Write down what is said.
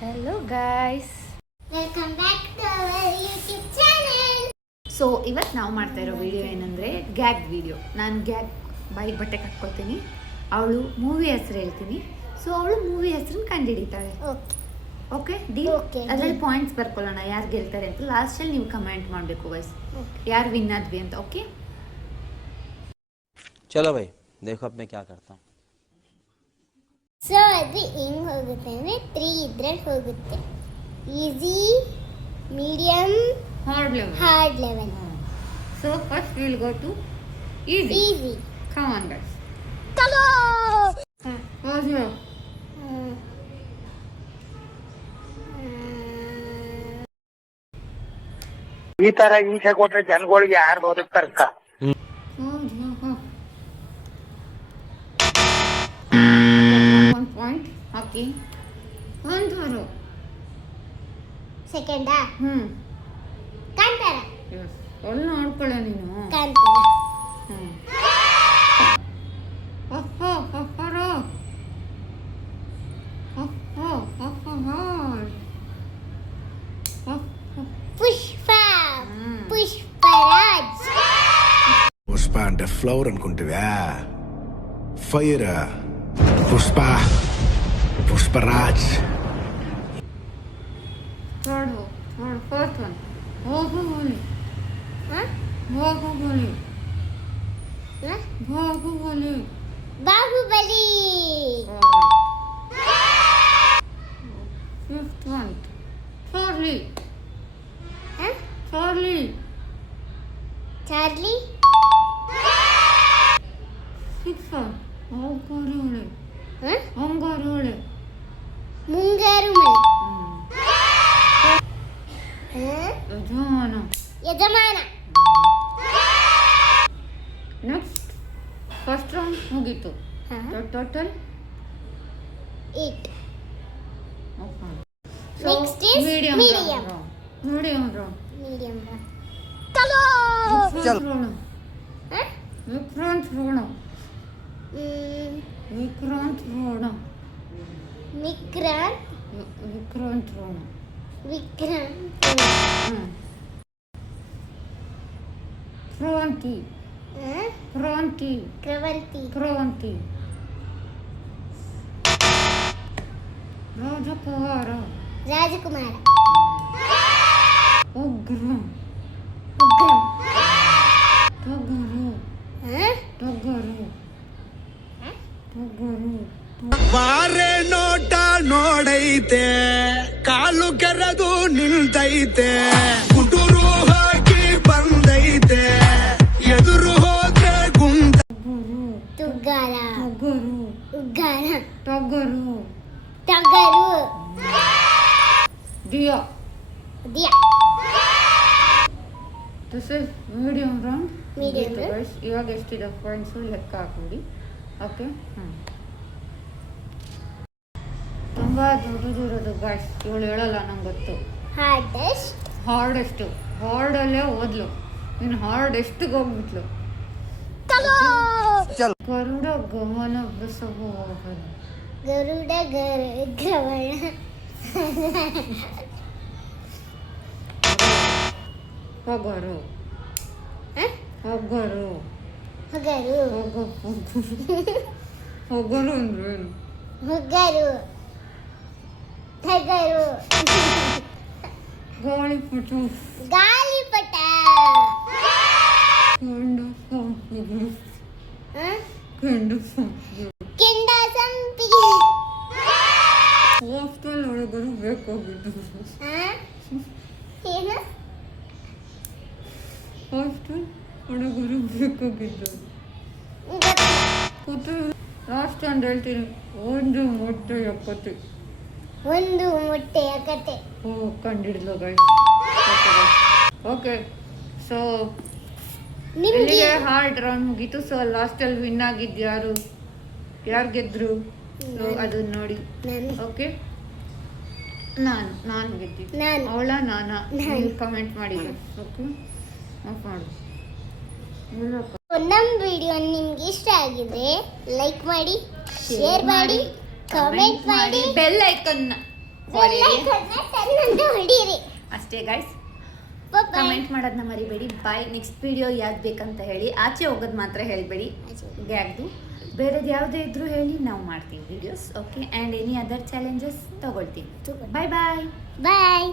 Hello guys. Welcome back to our YouTube channel. So ಇವತ್ತು ನಾವು ಮಾಡ್ತಾ ಇರೋ ವಿಡಿಯೋ ಏನಂದರೆ ಗ್ಯಾಗ್ ವಿಡಿಯೋ. ನಾನು ಗ್ಯಾಗ್ ಬಾಯಿಗೆ ಬಟ್ಟೆ ಕಟ್ಕೊಳ್ತೀನಿ, ಅವಳು ಮೂವಿ ಹೆಸರು ಹೇಳ್ತೀನಿ, ಸೊ ಅವಳು ಮೂವಿ ಹೆಸರನ್ನ ಕಂಡುಹಿಡಿತಾಳೆ. ಓಕೆ ಡಿ ಅದರಲ್ಲಿ ಪಾಯಿಂಟ್ಸ್ ಬರ್ಕೊಳ್ಳೋಣ, ಯಾರು ಗೆಲ್ತಾರೆ ಅಂತ. ಲಾಸ್ಟಲ್ಲಿ ನೀವು ಕಮೆಂಟ್ ಮಾಡಬೇಕು ಗೈಸ್, ಯಾರು ವಿನ್ ಆದ್ವಿ ಅಂತ. ಓಕೆ ಚಲೋ ಭೈ, देखो अब मैं क्या करता हूँ. ಸೊ ಅದು ಹೆಂಗೆ ಹೋಗುತ್ತೆ ಅಂದರೆ 3 ಇದ್ರಲ್ಲಿ ಹೋಗುತ್ತೆ. Easy, medium, hard level. So first will go to easy. Come on guys, ಚಲೋ. ಈ ತರ ಹಿಂಸೆ ಕೊಟ್ರೆ ಜನಗಳಿಗೆ ಯಾರು ಬದುಕ್ತಾರಕ್ಕ? ಪಾಯಿಂಟ್ ಹಾಕಿ ಒಂದು ಸೆಕೆಂಡಾ? ಕಾಂತಾರ. ಒಳ್ಳೆ ನೋಡ್ಕೊಳ್ಳೋ ನೀನು. ಕಾಂತಾರ. పుష్ప. పుష్పరాజ్. పుష్ప అంటే ఫ్లవర్ అనుకుంటువా? Fire. Pushpa, Pushparaj. First one Baahubali. Baahubali. Baahubali. Baahubali. Fifth one Charlie. Charlie. Charlie. Six one అంగారుಳೆ. అంగారుಳೆ. Mungaru Male. Yajamana. Yajamana. Next first round ಮುಗೀತು. Total 8. Next is medium. medium. Medium round. Medium. ಚಲೋ. ವಿಕ್ರಾಂತ್ ರೋಣ. ವಿಕ್ರಾಂತ್ ರೋಣ. ವಿಕ್ರಾಂತ್. ವಿಕ್ರಾಂತ್ ರೋಣ. ವಿಕ್ರಾಂತ್. ಕ್ರಾಂತಿ. ಕ್ರಾಂತಿ. ಕ್ರವಂತಿ. ಕ್ರಾಂತಿ. ರಾಜಕುಮಾರ. ರಾಜಕುಮಾರ. ಉಗ್ರ. ಉಗ್ರಂ. ಟಗರು. ಟಗರು. ಟಗರು. ಬಾರೆ ನೋಟ ನೋಡೈತೆ, ಕಾಲು ಕೆರೆದು ನಿಲ್ತೈತೆ, ಕುಟುರು ಹಾಕಿ ಬಂದೈತೆ, ಎದುರು ಹೋದ್ರೆ ಗುಂಡ. ತುಗ್ಗಾರ. ಟಗರು. ಉಗ್ಗಾರ. ಟಗರು. ಟಗರು. ದಿಯಾ. ದಿಯಾ. This is medium round. Medium round. ಇವಾಗ ಎಷ್ಟಿದೆ ಪಾಯಿಂಟ್ಸು ಲೆಕ್ಕ ಹಾಕೊಳ್ಳಿ. ಓಕೆ. ತುಂಬ ದೊಡ್ಡದಿರೋದು ಗಾಯ್ಸ್, ಇವಳು ಹೇಳಲ್ಲ ನಂಗೆ ಗೊತ್ತು. ಹಾರ್ಡೆಸ್ಟ್. ಹಾರ್ಡೆಸ್ಟು. ಹಾರ್ಡಲ್ಲೇ ಓದ್ಲು, ನೀನು ಹಾರ್ಡೆಸ್ಟಿಗೆ ಹೋಗ್ಬಿಟ್ಲು. ಗರುಡ ಗಮನ ಬಸವೋಹನ. ಗರುಡ ಗಮನ. ಹೊಗರು. ಹೊಗರು. ಹೊಗರು. ಹೊಗರು ಅಂದ್ರೇನು? ಹೊಗರು. ಟಗರು. ಗಾಳಿಪಟ. ಗಾಳಿಪಟ. ಕೆಂಡ ಸಂಪಿಗೆ. ಹಾಸ್ಟೆಲ್ ಒಳಗರು ಬೇಕಾಗಿದ್ದು. ಏನು? ಹಾಸ್ಟೆಲ್ ಒಳಗರು ಬೇಕಾಗಿದ್ದು. ಲಾಸ್ಟ್ ಅಂತ ಹೇಳ್ತೀನಿ, ಒಂದು ಮೊಟ್ಟೆಯ ಕತೆ. ಒಂದು ಮೊಟ್ಟೆಯ ಕತೆ. ಓ ಕಂಡಿಡ್ಲು ಗೈಸ್. ಓಕೆ, ಸೊ ಇಲ್ಲಿಗೆ ಹಾರ್ಡ್ ರೌಂಡ್ ಮುಗೀತು. ಸೊ ಲಾಸ್ಟಲ್ಲಿ ವಿನ್ ಆಗಿದ್ದು ಯಾರು, ಯಾರು ಗೆದ್ರು? ಸೊ ಅದನ್ನ ನೋಡಿ. ಓಕೆ, ನಾನು ಗೆದ್ದಿದ್ದು. ಅವಳ ನಾನಾ ಕಮೆಂಟ್ ಮಾಡಿ. ಓಕೆ, ಆಫ್ ಮಾಡು. ನಮ್ಮ ವಿಡಿಯೋ ನಿಮ್ಗೆ ಇಷ್ಟ ಆಗಿದ್ರೆ ಲೈಕ್ ಮಾಡಿ, ಶೇರ್ ಮಾಡಿ, ಕಮೆಂಟ್ ಮಾಡಿ, ಬೆಲ್ ಐಕನ್ನ ಹೊಡೀರಿ ಅಷ್ಟೇ ಗೈಸ್. Bye. ಕಮೆಂಟ್ ಮಾಡೋದನ್ನ ಮರಿಬೇಡಿ. ಬಾಯ್. ನೆಕ್ಸ್ಟ್ ವಿಡಿಯೋ ಯಾವ್ದು ಬೇಕಂತ ಹೇಳಿ. ಆಚೆ ಹೋಗೋದು ಮಾತ್ರ ಹೇಳಬೇಡಿ ಗ್ಯಾಗ್ದು. ಬೇರೆದು ಯಾವುದೇ ಇದ್ರೂ ಹೇಳಿ, ನಾವು ಮಾಡ್ತೀವಿ videos. Okay, and any other challenges ತಗೊಳ್ತೀವಿ. ಬಾಯ್ ಬಾಯ್. ಬಾಯ್.